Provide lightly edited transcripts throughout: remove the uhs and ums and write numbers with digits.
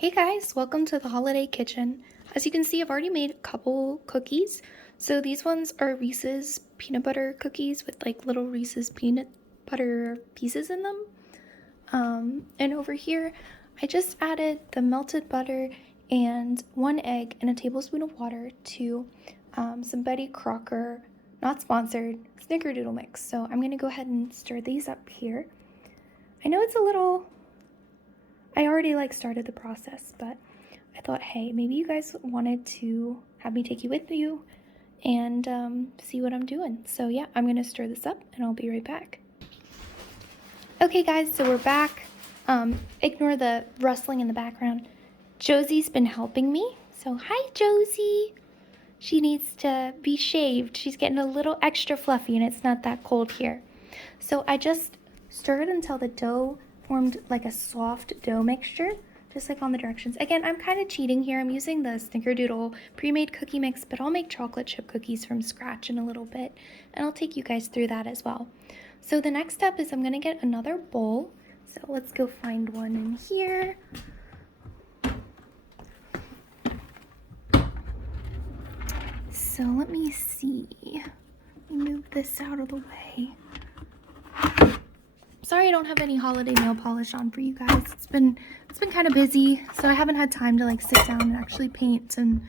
Hey guys, welcome to the holiday kitchen. As you can see, I've already made a couple cookies. So these ones are Reese's peanut butter cookies with like little Reese's peanut butter pieces in them. And over here, I just added the melted butter and 1 egg and a tablespoon of water to some Betty Crocker, not sponsored, Snickerdoodle mix. So I'm going to go ahead and stir these up here. I know it's a little... I already started the process, but I thought, hey, maybe you guys wanted to have me take you with you and see what I'm doing. So yeah, I'm gonna stir this up and I'll be right back. Okay guys, so we're back. Ignore the rustling in the background. Josie's been helping me. So hi Josie. She needs to be shaved. She's getting a little extra fluffy and it's not that cold here. So I just stirred until the dough formed like a soft dough mixture, just like on the directions. Again, I'm kind of cheating here. I'm using the Snickerdoodle pre-made cookie mix, but I'll make chocolate chip cookies from scratch in a little bit, and I'll take you guys through that as well. So the next step is I'm gonna get another bowl. So let's go find one in here. So let me see. Let me move this out of the way. Sorry I don't have any holiday nail polish on for you guys. It's been kind of busy, so I haven't had time to sit down and actually paint and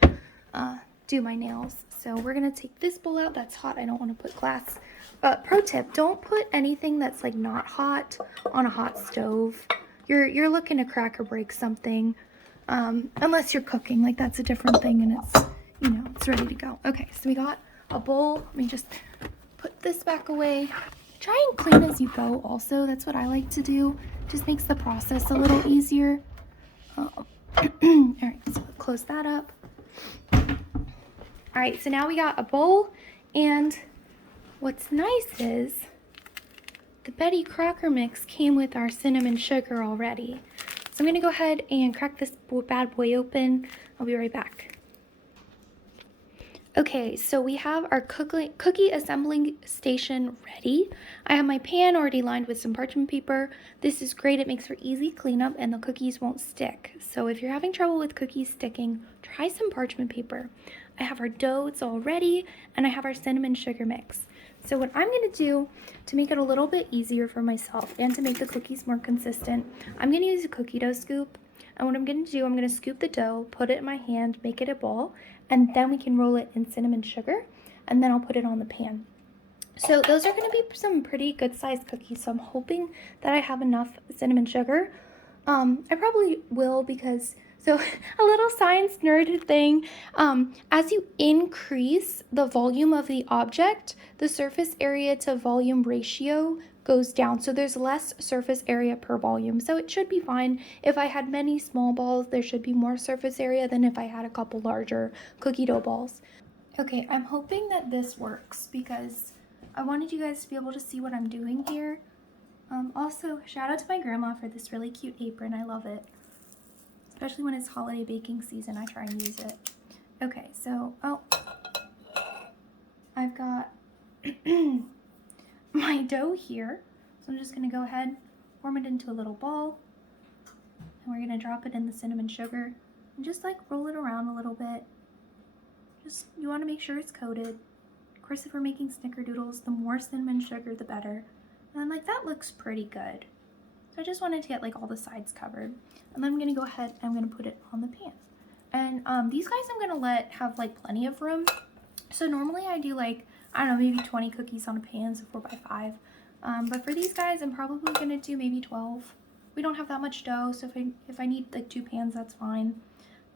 do my nails. So we're gonna take this bowl out. That's hot. I don't want to put glass. Pro tip: don't put anything that's not hot on a hot stove. You're looking to crack or break something, unless you're cooking. That's a different thing, and it's it's ready to go. Okay, so we got a bowl. Let me just put this back away. Try and clean as you go also. That's what I like to do. Just makes the process a little easier. All right, so close that up. All right, so now we got a bowl, and what's nice is the Betty Crocker mix came with our cinnamon sugar already. So I'm gonna go ahead and crack this bad boy open. I'll be right back. Okay, so we have our cookie assembling station ready. I have my pan already lined with some parchment paper. This is great. It makes for easy cleanup and the cookies won't stick. So if you're having trouble with cookies sticking, try some parchment paper. I have our dough, it's all ready, and I have our cinnamon sugar mix. So what I'm going to do to make it a little bit easier for myself and to make the cookies more consistent, I'm going to use a cookie dough scoop. And what I'm going to do, I'm going to scoop the dough, put it in my hand, make it a ball, and then we can roll it in cinnamon sugar, and then I'll put it on the pan. So those are going to be some pretty good sized cookies, so I'm hoping that I have enough cinnamon sugar. I probably will because, so a little science nerd thing, as you increase the volume of the object, the surface area to volume ratio goes down, so there's less surface area per volume, so it should be fine. If I had many small balls, there should be more surface area than if I had a couple larger cookie dough balls. Okay, I'm hoping that this works because I wanted you guys to be able to see what I'm doing here. Also, shout out to my grandma for this really cute apron. I love it, especially when it's holiday baking season. I try and use it. Okay, so I've got my dough here, so I'm just going to go ahead, form it into a little ball, and we're going to drop it in the cinnamon sugar and just roll it around a little bit. Just, you want to make sure it's coated. Of course, if we're making snickerdoodles, the more cinnamon sugar the better. And that looks pretty good. So I just wanted to get all the sides covered, and then I'm going to go ahead and I'm going to put it on the pan. And these guys I'm going to let have plenty of room. So normally I do I don't know, maybe 20 cookies on a pan, so 4x5. But for these guys, I'm probably gonna do maybe 12. We don't have that much dough, so if I need 2 pans, that's fine.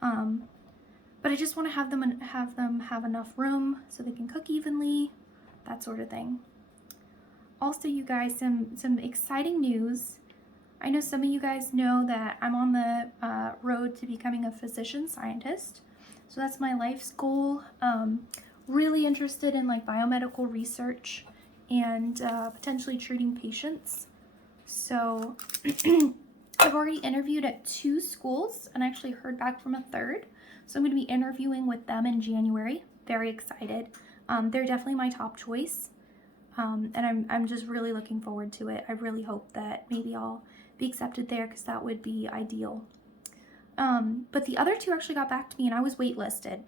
But I just want to have them have enough room so they can cook evenly, that sort of thing. Also, you guys, some exciting news. I know some of you guys know that I'm on the road to becoming a physician scientist. So that's my life's goal. Really interested in biomedical research and potentially treating patients. So I've already interviewed at 2 schools and actually heard back from a 3rd. So I'm going to be interviewing with them in January. Very excited. They're definitely my top choice. And I'm just really looking forward to it. I really hope that maybe I'll be accepted there because that would be ideal. But the other two actually got back to me and I was waitlisted.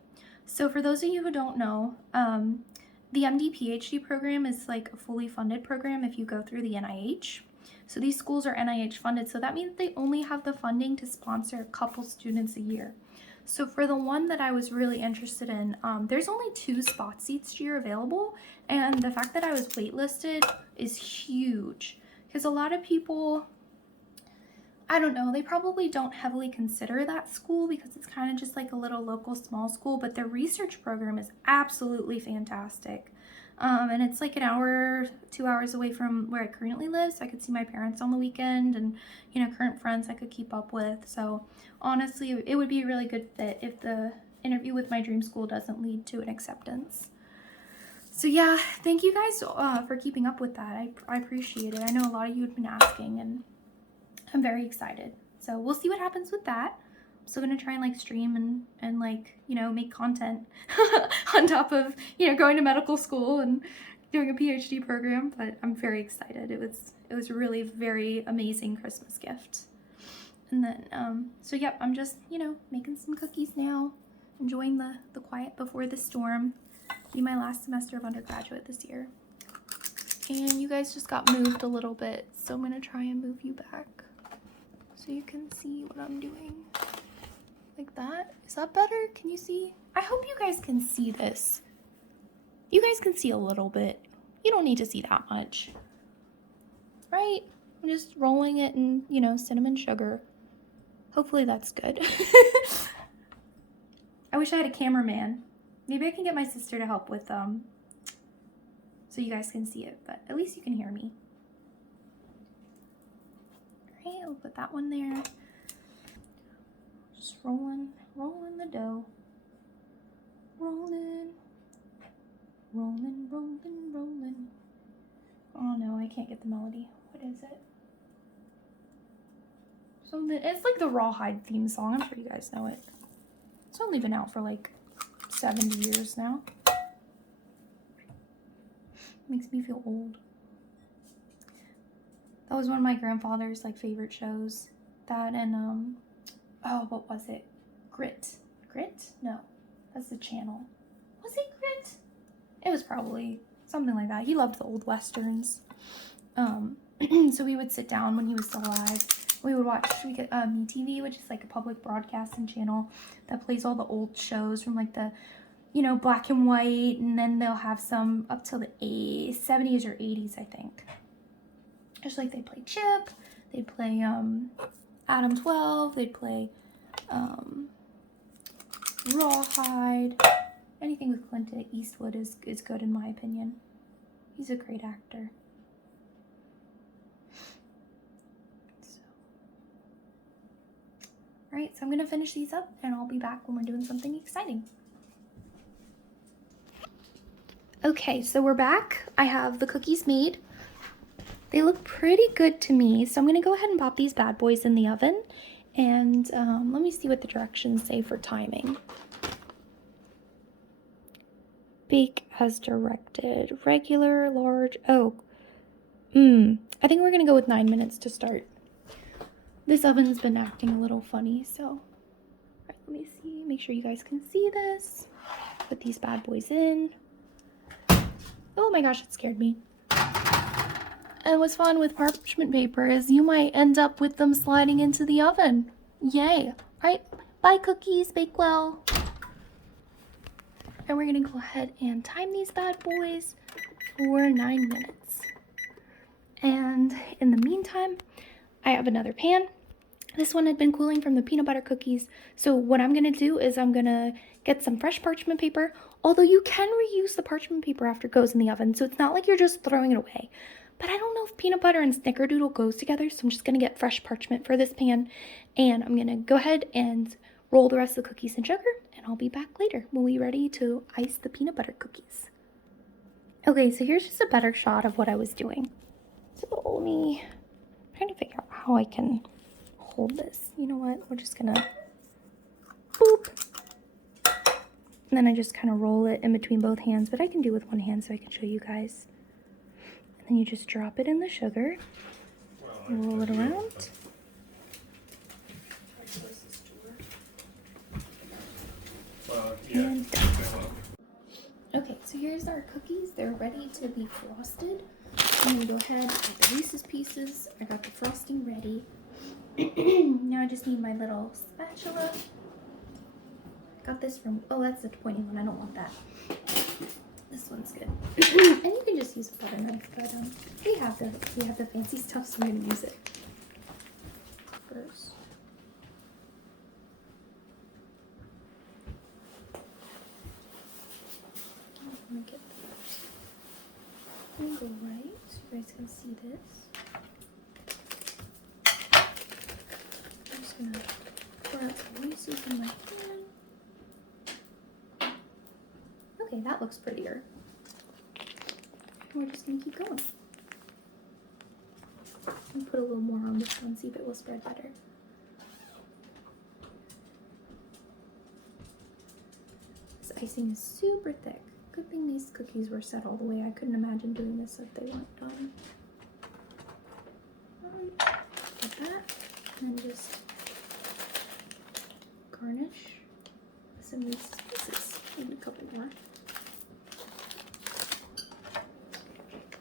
So for those of you who don't know, the MD PhD program is like a fully funded program if you go through the NIH. So these schools are NIH funded, so that means they only have the funding to sponsor a couple students a year. So for the one that I was really interested in, there's only 2 spots each year available, and the fact that I was waitlisted is huge because a lot of people, I don't know, they probably don't heavily consider that school because it's kind of just like a little local small school, but their research program is absolutely fantastic. And it's like an hour, 2 hours away from where I currently live, so I could see my parents on the weekend and, you know, current friends I could keep up with. So honestly, it would be a really good fit if the interview with my dream school doesn't lead to an acceptance. So yeah, thank you guys for keeping up with that. I appreciate it. I know a lot of you have been asking, and I'm very excited. So we'll see what happens with that. I'm still gonna try and like stream and like, you know, make content on top of, you know, going to medical school and doing a PhD program, but I'm very excited. It was really very amazing Christmas gift. And then, so yep, I'm just, you know, making some cookies now, enjoying the quiet before the storm. Be my last semester of undergraduate this year. And you guys just got moved a little bit, so I'm gonna try and move you back so you can see what I'm doing. Like that. Is that better? Can you see? I hope you guys can see this. You guys can see a little bit. You don't need to see that much. Right? I'm just rolling it in, you know, cinnamon sugar. Hopefully that's good. I wish I had a cameraman. Maybe I can get my sister to help with so you guys can see it, but at least you can hear me. Alright, I'll put that one there. Just rolling the dough. Rolling. Oh no, I can't get the melody. What is it? Something, it's like the Rawhide theme song. I'm sure you guys know it. It's only been out for like 70 years now. Makes me feel old. That was one of my grandfather's like favorite shows. That and oh, what was it? Grit? No, that's the channel. Was it Grit? It was probably something like that. He loved the old westerns. So we would sit down when he was still alive. We would watch MeTV, which is like a public broadcasting channel that plays all the old shows from like the, you know, black and white, and then they'll have some up till the 70s or 80s, I think. Just like they play Chip, they'd play Adam 12, they'd play Rawhide. Anything with Clint Eastwood is good in my opinion. He's a great actor. Alright, so I'm going to finish these up and I'll be back when we're doing something exciting. Okay, so we're back. I have the cookies made. They look pretty good to me, so I'm going to go ahead and pop these bad boys in the oven. And let me see what the directions say for timing. Bake as directed. Regular, large, I think we're going to go with 9 minutes to start. This oven's been acting a little funny, so. All right, let me see. Make sure you guys can see this. Put these bad boys in. Oh my gosh, it scared me. And what's fun with parchment paper is you might end up with them sliding into the oven. Yay. Right? Bye cookies, bake well. And we're gonna go ahead and time these bad boys for 9 minutes. And in the meantime, I have another pan. This one had been cooling from the peanut butter cookies. So what I'm gonna do is I'm gonna get some fresh parchment paper, although you can reuse the parchment paper after it goes in the oven. So it's not like you're just throwing it away. But I don't know if peanut butter and Snickerdoodle goes together, so I'm just gonna get fresh parchment for this pan. And I'm gonna go ahead and roll the rest of the cookies in sugar, and I'll be back later when we're ready to ice the peanut butter cookies. Okay, so here's just a better shot of what I was doing. So I'm trying to figure out how I can hold this. You know what? We're just gonna boop. And then I just kind of roll it in between both hands, but I can do with one hand so I can show you guys. And then you just drop it in the sugar, roll it around. here's our cookies. They're ready to be frosted. I'm gonna go ahead and get the Reese's Pieces. I got the frosting ready. Now I just need my little spatula. Got this from, oh, that's the pointy one. I don't want that. This one's good. And you can just use a butter knife, but we have the fancy stuff, so I'm gonna use it first. I'm gonna get this. I'm gonna go right, so you guys can see this. I'm just gonna pour out some Reese's in my hand. Okay, that looks prettier. We're just gonna keep going. And put a little more on this one, see if it will spread better. This icing is super thick. Good thing these cookies were set all the way. I couldn't imagine doing this if they weren't done. Get that, and then just garnish with some Reese's Pieces. Maybe a couple more.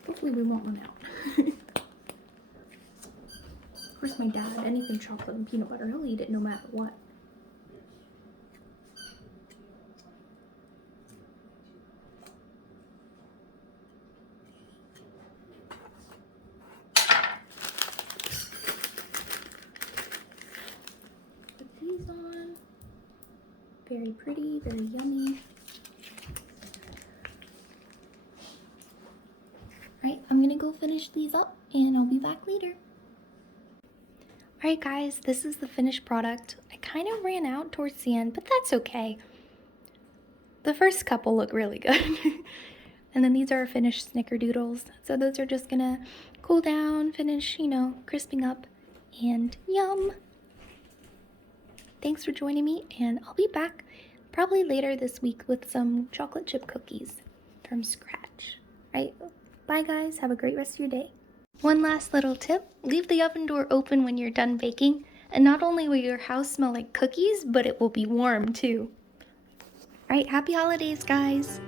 Hopefully we won't run out. Of course, my dad, anything chocolate and peanut butter, he'll eat it no matter what. Put these on. Very pretty, very yummy. Alright, I'm gonna go finish these up and I'll be back later. Alright guys, this is the finished product. I kind of ran out towards the end, but that's okay. The first couple look really good. And then these are our finished Snickerdoodles. So those are just gonna cool down, finish, you know, crisping up, and yum! Thanks for joining me, and I'll be back probably later this week with some chocolate chip cookies from scratch. Right? Bye guys, have a great rest of your day. One last little tip, leave the oven door open when you're done baking, and not only will your house smell like cookies, but it will be warm too. Alright, happy holidays guys!